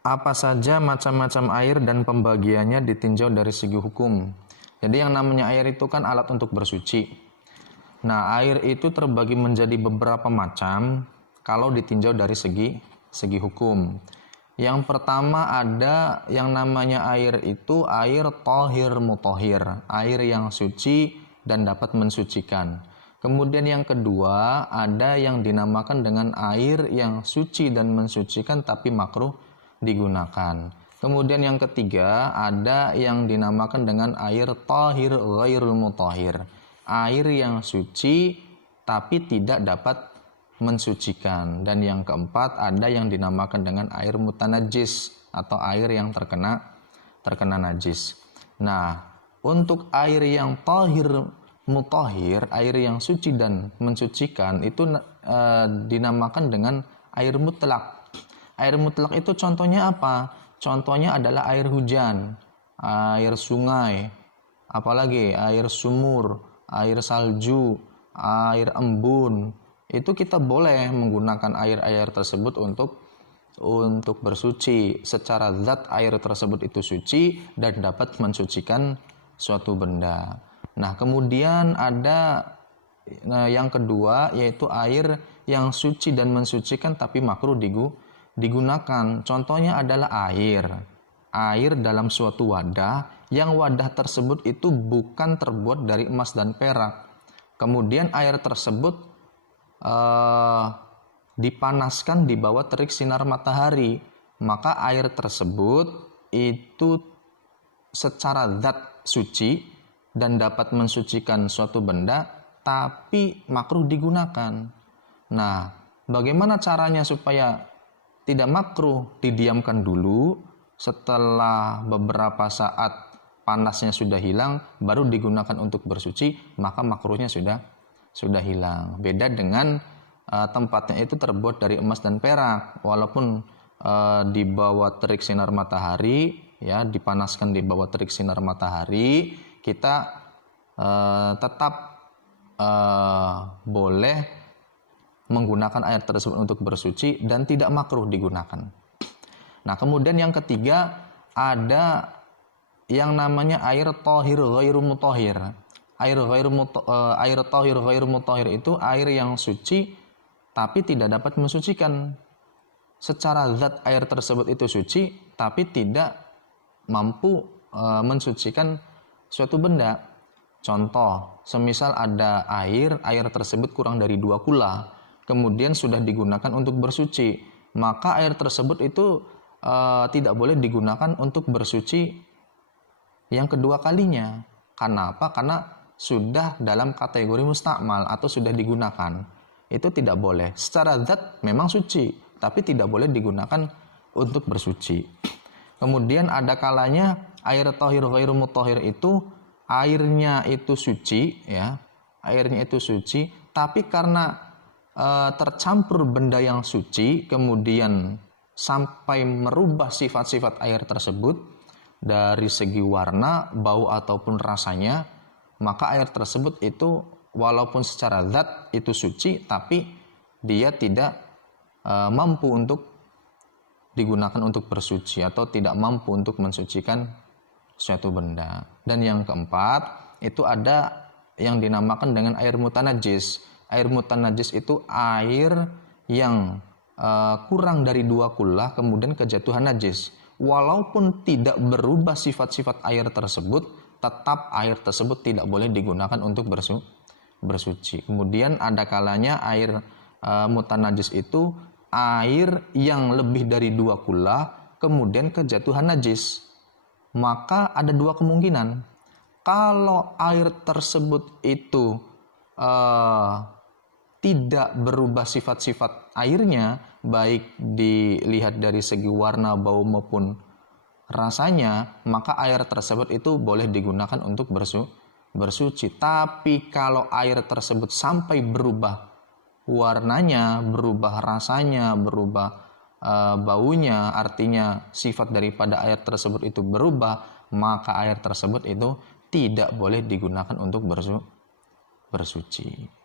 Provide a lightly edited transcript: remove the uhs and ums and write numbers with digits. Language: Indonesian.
Apa saja macam-macam air dan pembagiannya ditinjau dari segi hukum. Jadi yang namanya air itu kan alat untuk bersuci. Nah, air itu terbagi menjadi beberapa macam kalau ditinjau dari segi hukum. Yang pertama ada yang namanya air itu air thahir mutahhir, air yang suci dan dapat mensucikan. Kemudian yang kedua ada yang dinamakan dengan air yang suci dan mensucikan tapi makruh digunakan. Kemudian yang ketiga ada yang dinamakan dengan air thahir ghairul mutahhir, air yang suci tapi tidak dapat mensucikan. Dan yang keempat ada yang dinamakan dengan air mutanajjis atau air yang terkena najis. Nah, untuk air yang thahir mutahhir, air yang suci dan mensucikan itu dinamakan dengan air mutlak. Air mutlak itu contohnya apa? Contohnya adalah air hujan, air sungai, apalagi air sumur, air salju, air embun. Itu kita boleh menggunakan air-air tersebut untuk bersuci. Secara zat air tersebut itu suci dan dapat mensucikan suatu benda. Nah, kemudian ada yang kedua yaitu air yang suci dan mensucikan tapi makruh digunakan. Contohnya adalah air dalam suatu wadah yang wadah tersebut itu bukan terbuat dari emas dan perak. Kemudian air tersebut dipanaskan di bawah terik sinar matahari, maka air tersebut itu secara zat suci dan dapat mensucikan suatu benda tapi makruh digunakan. Nah, bagaimana caranya supaya tidak makruh? Didiamkan dulu, setelah beberapa saat panasnya sudah hilang baru digunakan untuk bersuci, maka makruhnya sudah hilang. Beda dengan tempatnya itu terbuat dari emas dan perak, walaupun di bawah terik sinar matahari, ya, dipanaskan di bawah terik sinar matahari, kita tetap boleh menggunakan air tersebut untuk bersuci dan tidak makruh digunakan. Nah, kemudian yang ketiga ada yang namanya air thahir ghairu mutahhir. Air thahir ghairu mutahhir itu air yang suci tapi tidak dapat mensucikan. Secara zat air tersebut itu suci tapi tidak mampu mensucikan suatu benda. Contoh, semisal ada air tersebut kurang dari 2 kula, kemudian sudah digunakan untuk bersuci, maka air tersebut itu tidak boleh digunakan untuk bersuci yang kedua kalinya. Karena apa? Karena sudah dalam kategori mustakmal atau sudah digunakan. Itu tidak boleh. Secara zat memang suci, tapi tidak boleh digunakan untuk bersuci. Kemudian ada kalanya air thahir ghairu mutahhir itu airnya itu suci, ya. Airnya itu suci, tapi karena tercampur benda yang suci, kemudian sampai merubah sifat-sifat air tersebut dari segi warna, bau ataupun rasanya, maka air tersebut itu walaupun secara zat itu suci, tapi dia tidak mampu untuk digunakan untuk bersuci atau tidak mampu untuk mensucikan suatu benda. Dan yang keempat itu ada yang dinamakan dengan air mutanajjis. Air mutanajjis itu air yang kurang dari 2 kullah kemudian kejatuhan najis. Walaupun tidak berubah sifat-sifat air tersebut, tetap air tersebut tidak boleh digunakan untuk bersuci. Kemudian ada kalanya air mutanajjis itu air yang lebih dari 2 kullah kemudian kejatuhan najis. Maka ada 2 kemungkinan. Kalau air tersebut itu tidak berubah sifat-sifat airnya, baik dilihat dari segi warna, bau maupun rasanya, maka air tersebut itu boleh digunakan untuk bersuci. Tapi kalau air tersebut sampai berubah warnanya, berubah rasanya, berubah baunya, artinya sifat daripada air tersebut itu berubah, maka air tersebut itu tidak boleh digunakan untuk bersuci.